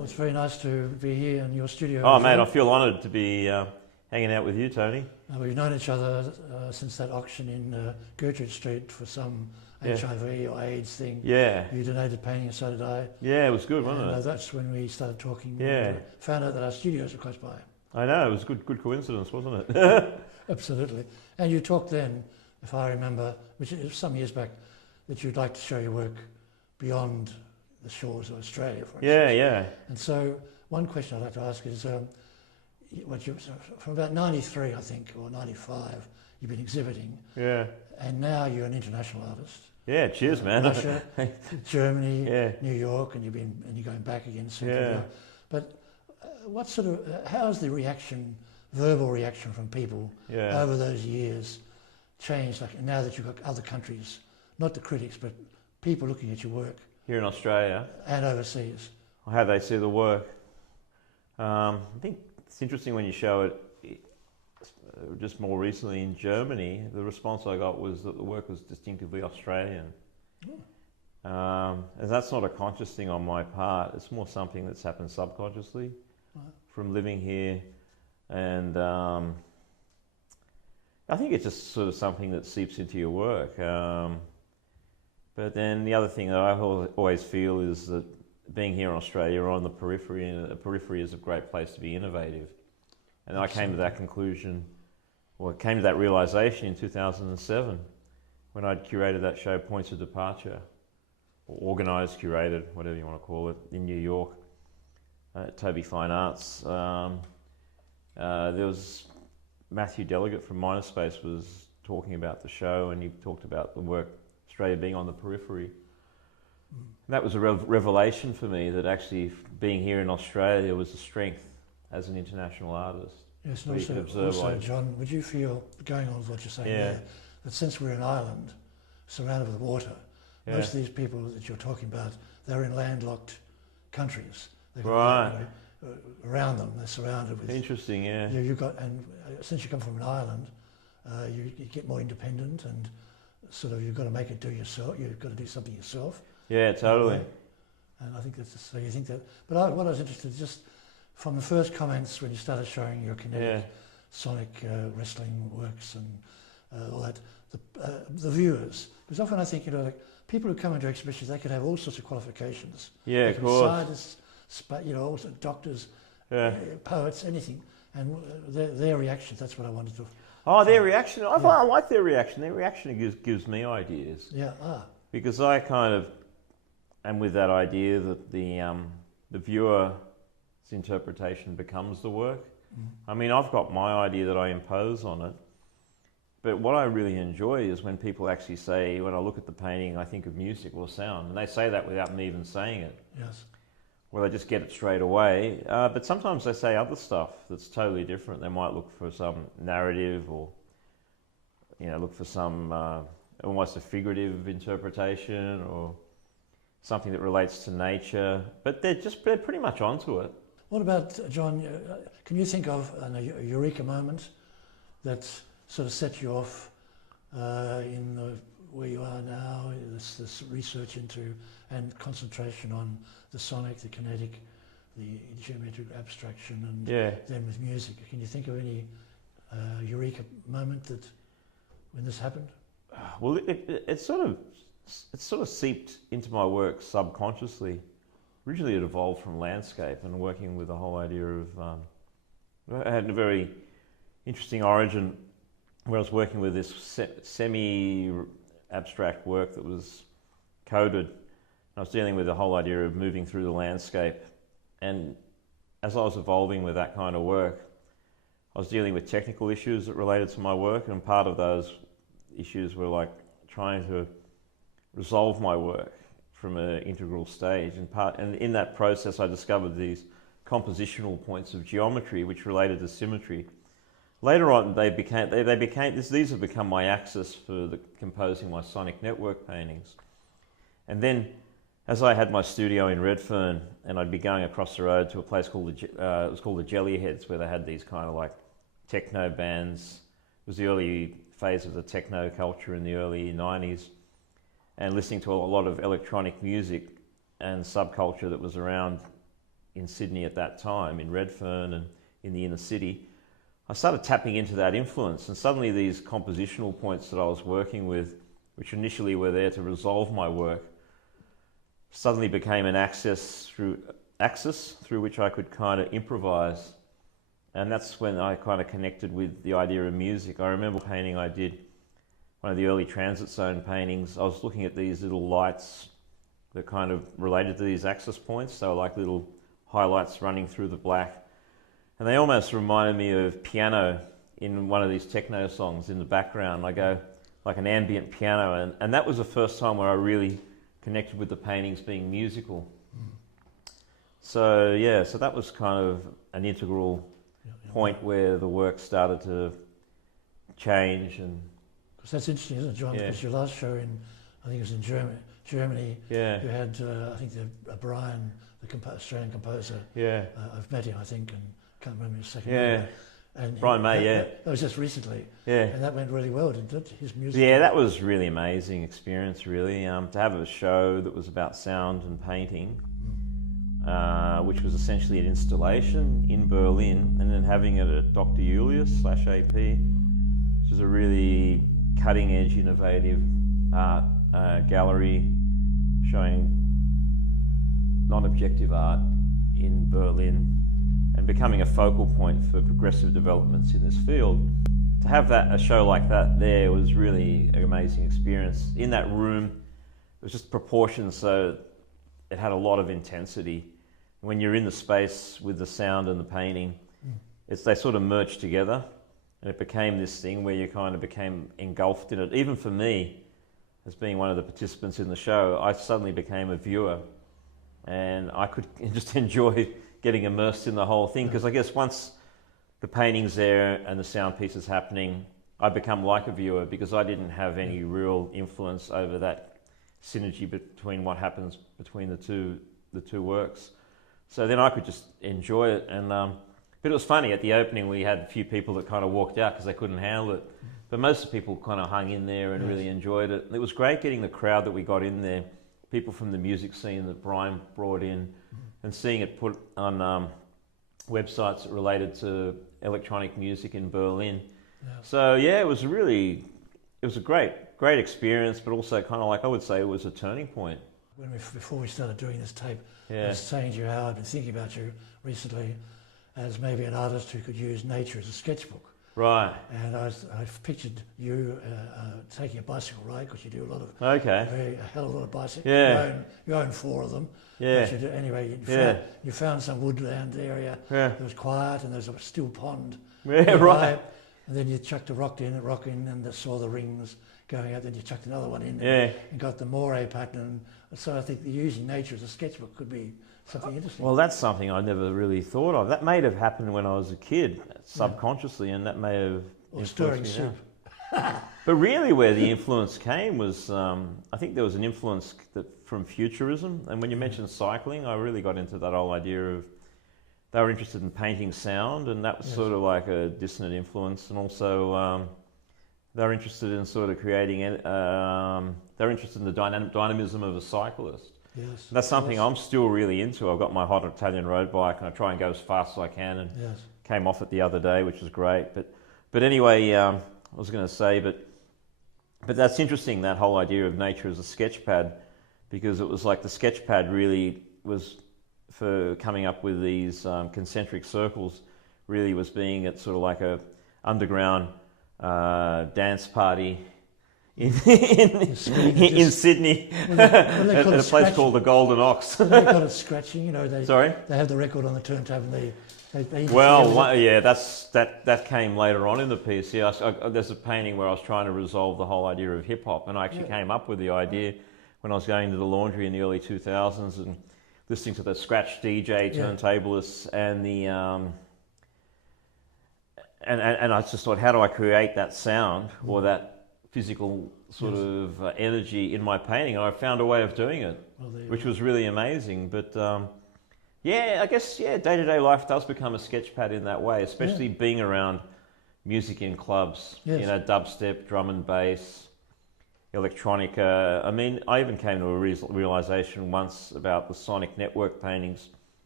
Well, it's very nice to be here in your studio. Oh, mate, I feel honoured to be hanging out with you, Tony. We've known each other since that auction in Gertrude Street for some HIV or AIDS thing. Yeah. You donated painting and so did I. Yeah, it was good, wasn't it? That's when we started talking. Yeah. Found out that our studios were close by. I know, it was a good coincidence, wasn't it? Absolutely. And you talked then, if I remember, which is some years back, that you'd like to show your work beyond the shores of Australia, for instance. Yeah. And so one question I'd like to ask is, from about 93, I think, or 95, you've been exhibiting. Yeah. And now you're an international artist. Yeah, cheers, man. Russia, Germany, New York, and you're going back again soon. Yeah. But how's the reaction, verbal reaction from people over those years changed? Like now that you've got other countries, not the critics, but people looking at your work. Here in Australia. And overseas. How they see the work. I think it's interesting when you show it, just more recently in Germany, the response I got was that the work was distinctively Australian. And that's not a conscious thing on my part, it's more something that's happened subconsciously from living here. And I think it's just sort of something that seeps into your work. But then the other thing that I always feel is that being here in Australia, or on the periphery, and the periphery is a great place to be innovative. And I came to that conclusion, or came to that realisation in 2007, when I'd curated that show, Points of Departure, or organised, curated, whatever you want to call it, in New York, at Toby Fine Arts. There was Matthew Delegate from Mindspace was talking about the show, and he talked about the work, Australia being on the periphery. That was a revelation for me, that actually being here in Australia was a strength as an international artist. Yes, and also, John, would you feel, going on with what you're saying there, that since we're an island surrounded with water, most of these people that you're talking about, they're in landlocked countries. Right. Around them, they're surrounded with... Interesting, yeah. You've got, and since you come from an island, you get more independent, and sort of you've got to make it do yourself. You've got to do something yourself. Yeah, totally. And I think that's so. You think that, but what I was interested in, just from the first comments when you started showing your kinetic, sonic wrestling works and all that, the viewers, because often I think like people who come into exhibitions, they could have all sorts of qualifications. Yeah, of course. Scientists, also doctors, poets, anything, and their reactions. That's what I wanted to. Oh, their reaction! I like their reaction. Their reaction gives me ideas. Yeah. Because I kind of am with that idea that the viewer's interpretation becomes the work. I mean, I've got my idea that I impose on it, but what I really enjoy is when people actually say, when I look at the painting, I think of music or sound, and they say that without me even saying it. Yes. Well, they just get it straight away. But sometimes they say other stuff that's totally different. They might look for some narrative, or look for some almost a figurative interpretation, or something that relates to nature. But they're pretty much onto it. What about, John? Can you think of a eureka moment that sort of set you off where you are now? This research into and concentration on the sonic, the kinetic, the geometric abstraction, and then with music. Can you think of any eureka moment that when this happened? Well, it sort of seeped into my work subconsciously. Originally, it evolved from landscape and working with the whole idea of. I had a very interesting origin where I was working with this semi-abstract work that was coded. I was dealing with the whole idea of moving through the landscape, and as I was evolving with that kind of work, I was dealing with technical issues that related to my work, and part of those issues were like trying to resolve my work from an integral stage, and in that process I discovered these compositional points of geometry which related to symmetry. Later on these have become my axis for composing my sonic network paintings. And then as I had my studio in Redfern, and I'd be going across the road to a place called it was called the Jellyheads, where they had these kind of like techno bands. It was the early phase of the techno culture in the early 90s, and listening to a lot of electronic music and subculture that was around in Sydney at that time, in Redfern and in the inner city, I started tapping into that influence, and suddenly these compositional points that I was working with, which initially were there to resolve my work, suddenly became an axis through which I could kind of improvise. And that's when I kind of connected with the idea of music. I remember a painting I did, one of the early transit zone paintings. I was looking at these little lights that kind of related to these axis points. They were like little highlights running through the black. And they almost reminded me of piano in one of these techno songs in the background. I go like an ambient piano, and that was the first time where I really connected with the paintings being musical. So yeah, so that was kind of an integral point where the work started to change. And because that's interesting, isn't it, John? Yeah. Because your last show I think it was in Germany. Yeah. You had, I think, Brian, the Australian composer. Yeah. I've met him, I think, and can't remember his second Yeah. name. And Brian May, yeah. That was just recently. Yeah. And that went really well, didn't it? His music. Yeah, that was really amazing experience, really. To have a show that was about sound and painting, which was essentially an installation in Berlin, and then having it at Dr. Julius/AP, which is a really cutting-edge, innovative art gallery showing non-objective art in Berlin, and becoming a focal point for progressive developments in this field. To have a show like that there was really an amazing experience. In that room, it was just proportions, so it had a lot of intensity. When you're in the space with the sound and the painting, they sort of merged together, and it became this thing where you kind of became engulfed in it. Even for me, as being one of the participants in the show, I suddenly became a viewer, and I could just enjoy getting immersed in the whole thing, because I guess once the painting's there and the sound piece is happening, I become like a viewer, because I didn't have any real influence over that synergy between what happens between the two works. So then I could just enjoy it. And but it was funny, at the opening we had a few people that kind of walked out because they couldn't handle it, but most of the people kind of hung in there and really enjoyed it. And it was great getting the crowd that we got in there, people from the music scene that Brian brought in, and seeing it put on websites related to electronic music in Berlin. Yeah. So yeah, it was a great experience, but also kind of like, I would say it was a turning point. Before we started doing this tape, Yeah. I was saying to you how I've been thinking about you recently as maybe an artist who could use nature as a sketchbook. Right. And I've pictured you taking a bicycle ride, because you do a lot of Okay. a hell of a lot of bicycles. Yeah. You own 4 of them. Yeah. But anyway, you found some woodland area. Yeah. That was quiet, and there's a still pond. Yeah, right. And then you chucked a rock in, and saw the rings going out. Then you chucked another one in, Yeah. and got the moire pattern. So I think using nature as a sketchbook could be something interesting. Well, that's something I never really thought of. That may have happened when I was a kid, subconsciously, and that may have or stirring influenced me soup. now. But really where the influence came was, I think there was an influence from futurism. And when you mentioned cycling, I really got into that whole idea of, they were interested in painting sound, and that was sort of like a dissonant influence. And also they were interested in sort of creating, they were interested in the dynamism of a cyclist. Yes. And that's something I'm still really into. I've got my hot Italian road bike, and I try and go as fast as I can, and came off it the other day, which was great. But anyway, I was going to say, but that's interesting, that whole idea of nature as a sketch pad, because it was like the sketch pad really was for coming up with these concentric circles, really was being at sort of like a underground dance party in Sydney, at a place called the Golden Ox. They got it scratching, you know. Sorry? They have the record on the turntable, and they that came later on in the piece. Yeah, there's a painting where I was trying to resolve the whole idea of hip hop, and I actually came up with the idea when I was going to the laundry in the early 2000s and listening to the scratch DJ turntablists and the and I just thought, how do I create that sound or that physical sort of energy in my painting? And I found a way of doing it, which was really amazing. But I guess day-to-day life does become a sketch pad in that way, especially being around music in clubs. Yes. You know, dubstep, drum and bass, electronica. I mean, I even came to a realization once about the sonic network paintings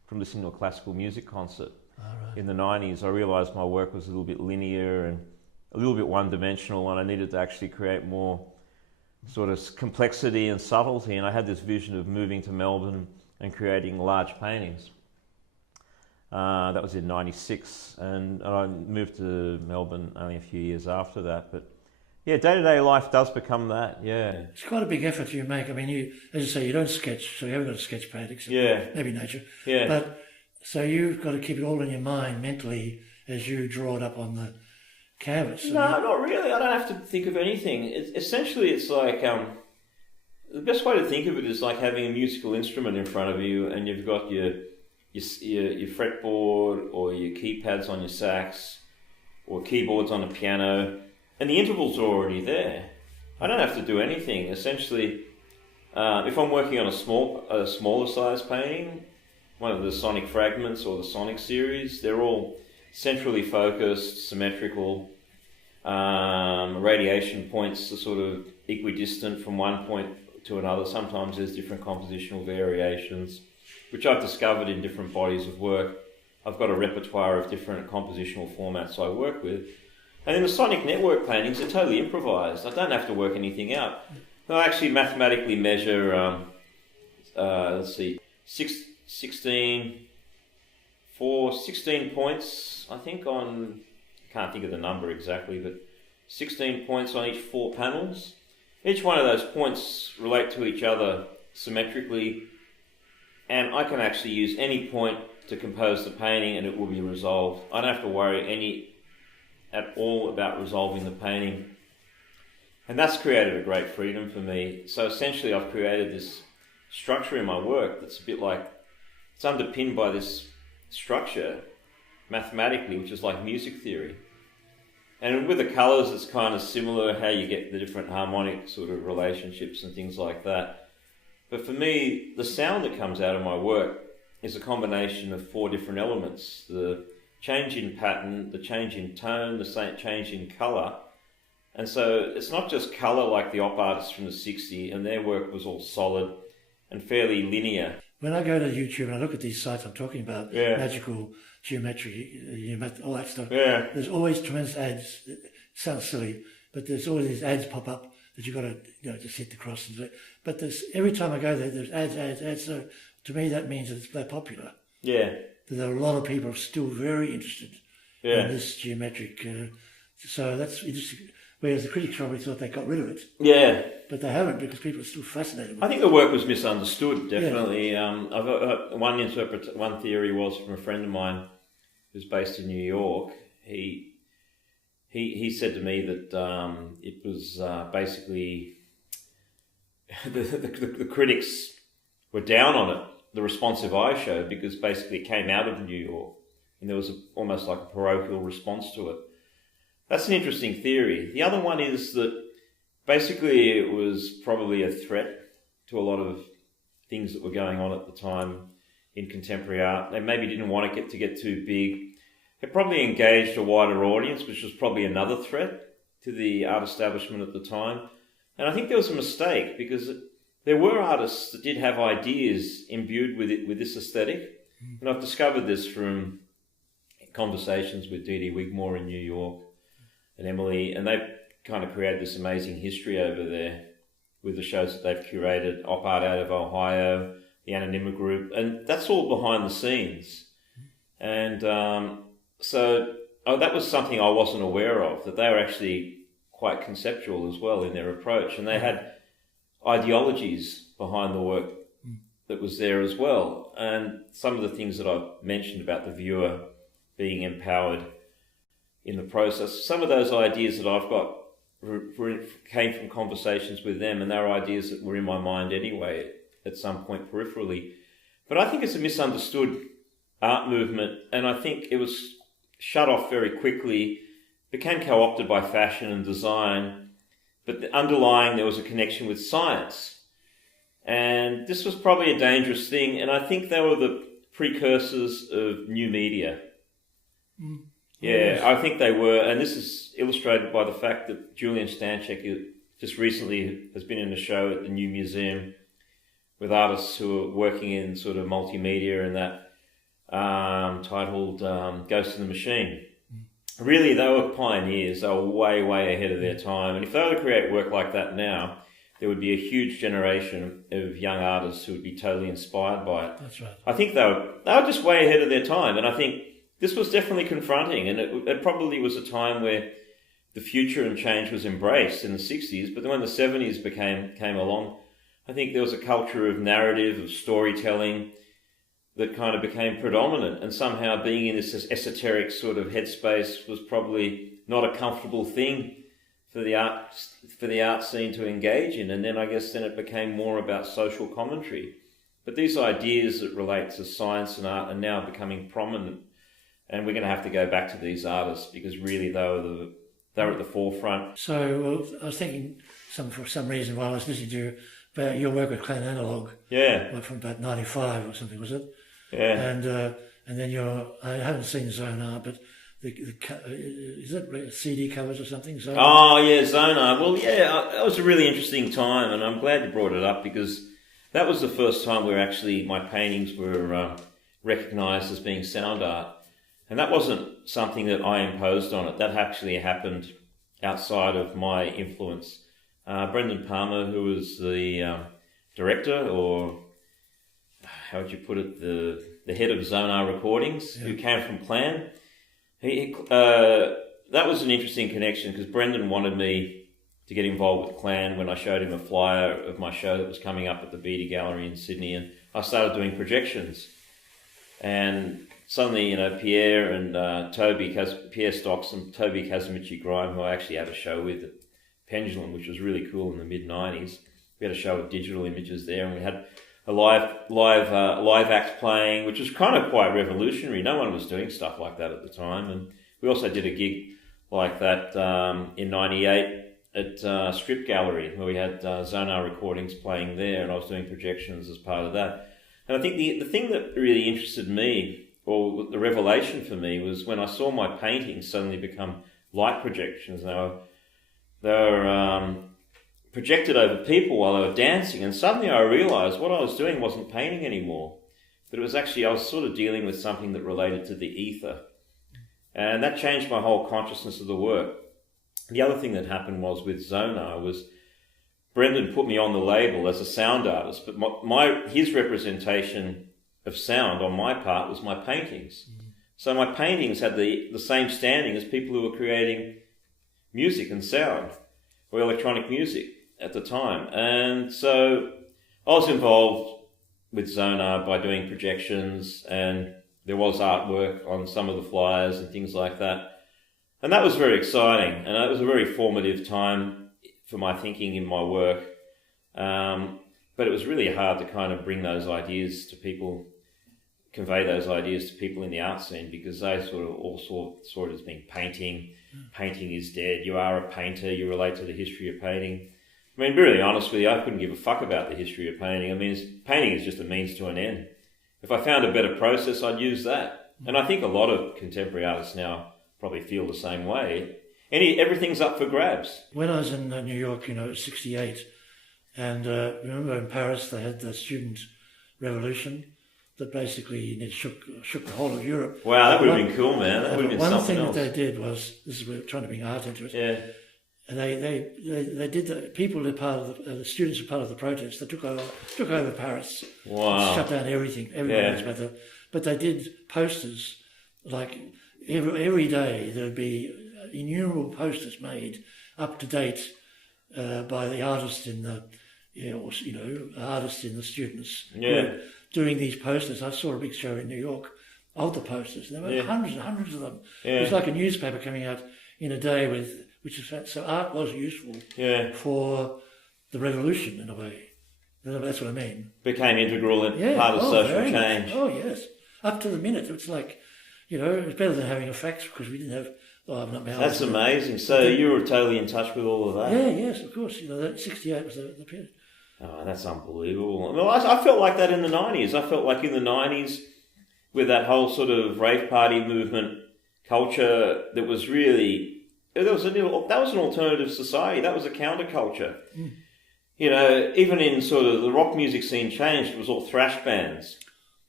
from listening to a classical music concert Right. in the 90s. I realised my work was a little bit linear and a little bit one-dimensional, and I needed to actually create more sort of complexity and subtlety, and I had this vision of moving to Melbourne and creating large paintings. That was in 96, and I moved to Melbourne only a few years after that. But yeah, day-to-day life does become that, yeah. It's quite a big effort you make. I mean, you, as you say, you don't sketch, so you haven't got a sketch pad, except maybe nature. Yeah. But so you've got to keep it all in your mind mentally as you draw it up on the canvas. No, not really. I don't have to think of anything. Essentially, it's like the best way to think of it is like having a musical instrument in front of you, and you've got your fretboard or your keypads on your sax or keyboards on a piano, and the intervals are already there. I don't have to do anything. Essentially, if I'm working on a smaller size painting, one of the Sonic Fragments or the Sonic series, they're all centrally focused, symmetrical. Radiation points are sort of equidistant from one point to another. Sometimes there's different compositional variations, which I've discovered in different bodies of work. I've got a repertoire of different compositional formats I work with. And in the Sonic Network paintings, they're totally improvised. I don't have to work anything out. I actually mathematically measure, 16 points, I think, on, I can't think of the number exactly, but 16 points on each 4 panels. Each one of those points relate to each other symmetrically, and I can actually use any point to compose the painting and it will be resolved. I don't have to worry at all about resolving the painting. And that's created a great freedom for me. So essentially I've created this structure in my work that's a bit like, it's underpinned by this structure mathematically, which is like music theory. And with the colours, it's kind of similar, how you get the different harmonic sort of relationships and things like that. But for me, the sound that comes out of my work is a combination of 4 different elements. The change in pattern, the change in tone, the change in colour. And so it's not just colour like the op artists from the 60s, and their work was all solid and fairly linear. When I go to YouTube and I look at these sites I'm talking about, magical, geometry, all that stuff, there's always tremendous ads. It sounds silly, but there's always these ads pop up that you've got to, just hit the cross. But every time I go there, there's ads. So to me, that means that they're popular. Yeah. There are a lot of people still very interested in this geometric. So that's interesting. Whereas the critics probably thought they got rid of it. Yeah. But they haven't, because people are still fascinated with it. I think the work was misunderstood, definitely. Yeah. One theory was from a friend of mine who's based in New York. He said to me that it was basically the critics were down on it, the responsive eye show, because basically it came out of New York and there was almost like a parochial response to it. That's an interesting theory. The other one is that basically it was probably a threat to a lot of things that were going on at the time in contemporary art. They maybe didn't want it to get too big. It probably engaged a wider audience, which was probably another threat to the art establishment at the time. And I think there was a mistake, because there were artists that did have ideas imbued with this aesthetic. And I've discovered this from conversations with Dee Dee Wigmore in New York and Emily, and they've kind of created this amazing history over there with the shows that they've curated, Op Art out of Ohio, the Anonyma Group, and that's all behind the scenes. And so that was something I wasn't aware of, that they were actually quite conceptual as well in their approach, and they had ideologies behind the work that was there as well. And some of the things that I've mentioned about the viewer being empowered in the process, some of those ideas that I've got came from conversations with them, and they were ideas that were in my mind anyway at some point peripherally. But I think it's a misunderstood art movement, and I think it was shut off very quickly, became co-opted by fashion and design, but underlying there was a connection with science. And this was probably a dangerous thing, and I think they were the precursors of new media. Yeah, I think they were, and this is illustrated by the fact that Julian Stanchek just recently has been in a show at the New Museum with artists who are working in sort of multimedia and that. titled Ghost in the Machine. Really, they were pioneers. They were way, way ahead of their time. And if they were to create work like that now, there would be a huge generation of young artists who would be totally inspired by it. That's right. I think they were just way ahead of their time. And I think this was definitely confronting. And it probably was a time where the future and change was embraced in the 60s. But then when the 70s came along, I think there was a culture of narrative, of storytelling, that kind of became predominant, and somehow being in this esoteric sort of headspace was probably not a comfortable thing for the art scene to engage in. And then I guess it became more about social commentary. But these ideas that relate to science and art are now becoming prominent, and we're going to have to go back to these artists because really they were at the forefront. So I was thinking for some reason while I was listening to you about your work with Clan Analog. Yeah. From about 95 or something, was it? Yeah. And then I haven't seen Zonar, but is it CD covers or something? Zonar? Oh yeah, Zonar. Well, yeah, that was a really interesting time, and I'm glad you brought it up because that was the first time where actually my paintings were recognised as being sound art, and that wasn't something that I imposed on it. That actually happened outside of my influence. Brendan Palmer, who was the director, or how would you put it, the head of Zonar Recordings, who came from Clan. That was an interesting connection because Brendan wanted me to get involved with Clan when I showed him a flyer of my show that was coming up at the Beatty Gallery in Sydney, and I started doing projections. And suddenly, Pierre and Pierre Stocks and Toby Kazimichi Grime, who I actually had a show with at Pendulum, which was really cool in the mid-90s. We had a show of digital images there, and we had a live act playing, which was kind of quite revolutionary. No one was doing stuff like that at the time. And we also did a gig like that in '98 at Strip Gallery, where we had Zonar Recordings playing there, and I was doing projections as part of that. And I think the thing that really interested me, or the revelation for me, was when I saw my paintings suddenly become light projections. They were projected over people while they were dancing, and suddenly I realised what I was doing wasn't painting anymore, but it was actually, I was sort of dealing with something that related to the ether, and that changed my whole consciousness of the work. The other thing that happened was with Zonar was Brendan put me on the label as a sound artist, but his representation of sound on my part was my paintings. So my paintings had the same standing as people who were creating music and sound, or electronic music at the time. And so I was involved with Zonar by doing projections, and there was artwork on some of the flyers and things like that. And that was very exciting, and it was a very formative time for my thinking in my work. But it was really hard to kind of bring those ideas to people, convey those ideas to people in the art scene, because they sort of all saw it as being painting. Painting is dead. You are a painter. You relate to the history of painting. I mean, really honest with you, I couldn't give a fuck about the history of painting. I mean, painting is just a means to an end. If I found a better process, I'd use that. And I think a lot of contemporary artists now probably feel the same way. Everything's up for grabs. When I was in New York, 68, and remember in Paris they had the student revolution that basically shook the whole of Europe. Wow, that would have been cool, man. That would have been something else. One thing that they did was, we're trying to bring art into it. Yeah. And they did the students were part of the protest. They took over Paris. Wow. Shut down everything. Everything was better. But they did posters, like every day there would be innumerable posters made up to date by the artists in the artists in the students. Yeah. Doing these posters. I saw a big show in New York of the posters. There were hundreds and hundreds of them. Yeah. It was like a newspaper coming out in a day so art was useful for the revolution in a way. That's what I mean. Became integral and part of social change. Oh yes, up to the minute. It's like, it was better than having a fax because we didn't have. That's amazing. So you were totally in touch with all of that. Yeah, yes, of course. That 68 was the period. Oh, that's unbelievable. Well, I felt like that in the 90s. I felt like in the 90s, with that whole sort of rave party movement culture, that was really, that was an alternative society. That was a counterculture. Even in sort of the rock music scene changed. It was all thrash bands.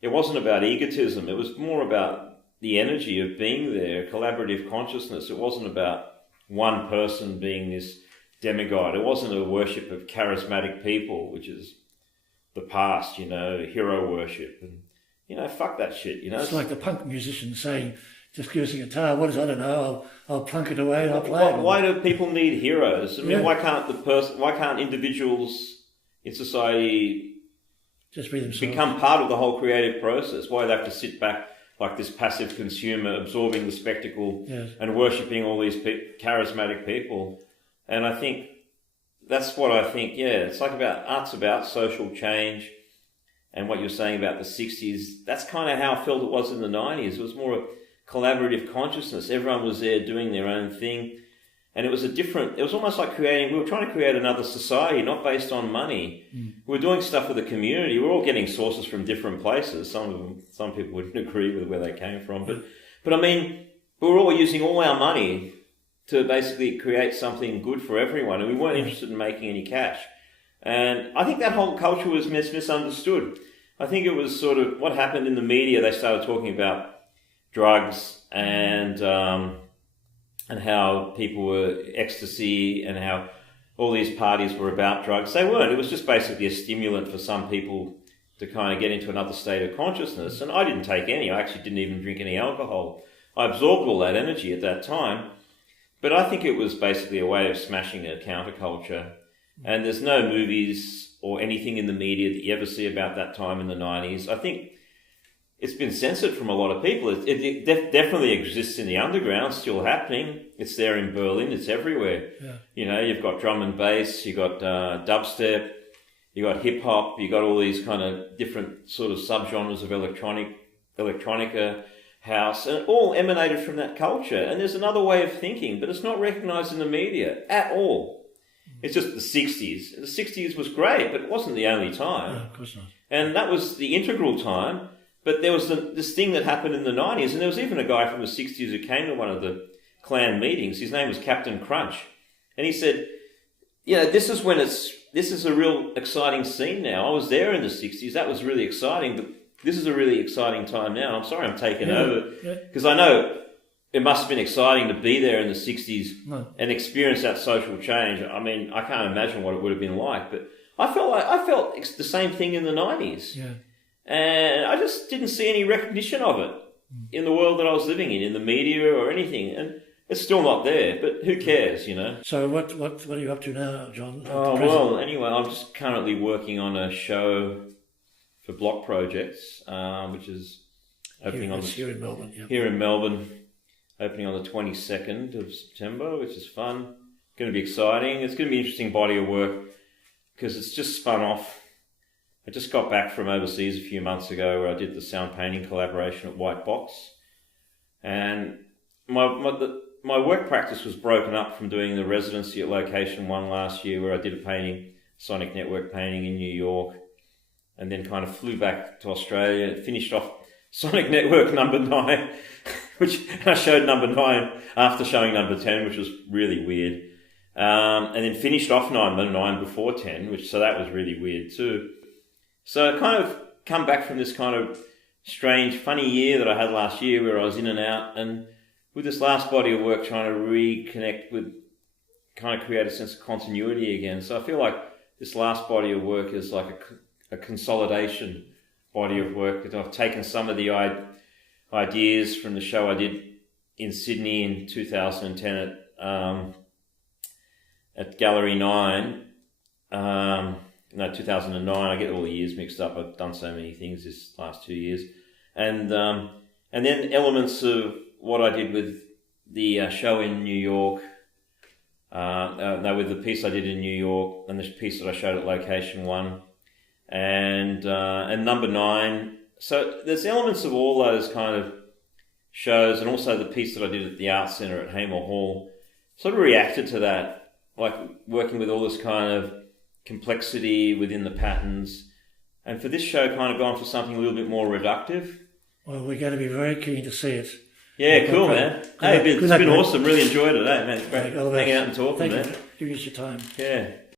it wasn't about egotism. It was more about the energy of being there, collaborative consciousness. It wasn't about one person being this demigod. It wasn't a worship of charismatic people, which is the past, hero worship. And, fuck that shit, It's like the punk musician saying, just give us a guitar, what is, I don't know, I'll plunk it away and I'll play it. Why do people need heroes? I mean, why can't individuals in society just be themselves, become part of the whole creative process? Why do they have to sit back like this passive consumer, absorbing the spectacle and worshipping all these charismatic people? And I think that's what I think. It's like art's about social change, and what you're saying about the 60s. That's kind of how I felt it was in the 90s. It was more a collaborative consciousness. Everyone was there doing their own thing, and it was almost like we were trying to create another society, not based on money. We were doing stuff with the community. We're all getting sources from different places. Some people wouldn't agree with where they came from, but I mean, we were all using all our money to basically create something good for everyone, and we weren't interested in making any cash. And I think that whole culture was misunderstood. I think it was sort of what happened in the media. They started talking about drugs and how people were ecstasy and how all these parties were about drugs. They weren't. It was just basically a stimulant for some people to kind of get into another state of consciousness. And I didn't take any. I actually didn't even drink any alcohol. I absorbed all that energy at that time. But I think it was basically a way of smashing a counterculture. And there's no movies or anything in the media that you ever see about that time in the 90s. I think it's been censored from a lot of people. It definitely exists in the underground, still happening. It's there in Berlin. It's everywhere. Yeah. You've got drum and bass, you've got dubstep, you've got hip hop, you've got all these kind of different sort of subgenres of electronica, house, and it all emanated from that culture. And there's another way of thinking, but it's not recognised in the media at all. It's just the 60s. The 60s was great, but it wasn't the only time. No, of course not. And that was the integral time. But there was this thing that happened in the 90s, and there was even a guy from the 60s who came to one of the clan meetings. His name was Captain Crunch. And he said, this is a real exciting scene now. I was there in the 60s. That was really exciting, but this is a really exciting time now. I'm sorry I'm taking over, because I know it must have been exciting to be there in the 60s and experience that social change. I mean, I can't imagine what it would have been like, but I felt the same thing in the 90s. Yeah. And I just didn't see any recognition of it in the world that I was living in the media or anything. And it's still not there, but who cares, So what are you up to now, John? Anyway, I'm just currently working on a show for Block Projects, which is opening here in Melbourne. Yeah. Here in Melbourne, opening on the 22nd of September, which is fun. Going to be exciting. It's going to be an interesting body of work because it's just spun off. I just got back from overseas a few months ago where I did the sound painting collaboration at White Box. And my work practice was broken up from doing the residency at Location 1 last year where I did a painting, Sonic Network painting in New York, and then kind of flew back to Australia, finished off Sonic Network number 9, which I showed number 9 after showing number 10, which was really weird. And then finished off number 9 before 10, so that was really weird too. So I kind of come back from this kind of strange, funny year that I had last year where I was in and out, and with this last body of work trying to reconnect with, kind of create a sense of continuity again. So I feel like this last body of work is like a consolidation body of work, because I've taken some of the ideas from the show I did in Sydney in 2010 at Gallery 9, 2009. I get all the years mixed up. I've done so many things this last 2 years. And then elements of what I did with the show in New York, with the piece I did in New York and the piece that I showed at Location 1 and number 9. So there's elements of all those kind of shows, and also the piece that I did at the Art Centre at Hamer Hall sort of reacted to that, like working with all this kind of complexity within the patterns. And for this show, kind of gone for something a little bit more reductive. Well, we're going to be very keen to see it. Yeah, cool, man. Hey, it's been awesome. Really enjoyed it, man. It's great hanging out and talking, man. Give us your time. Yeah.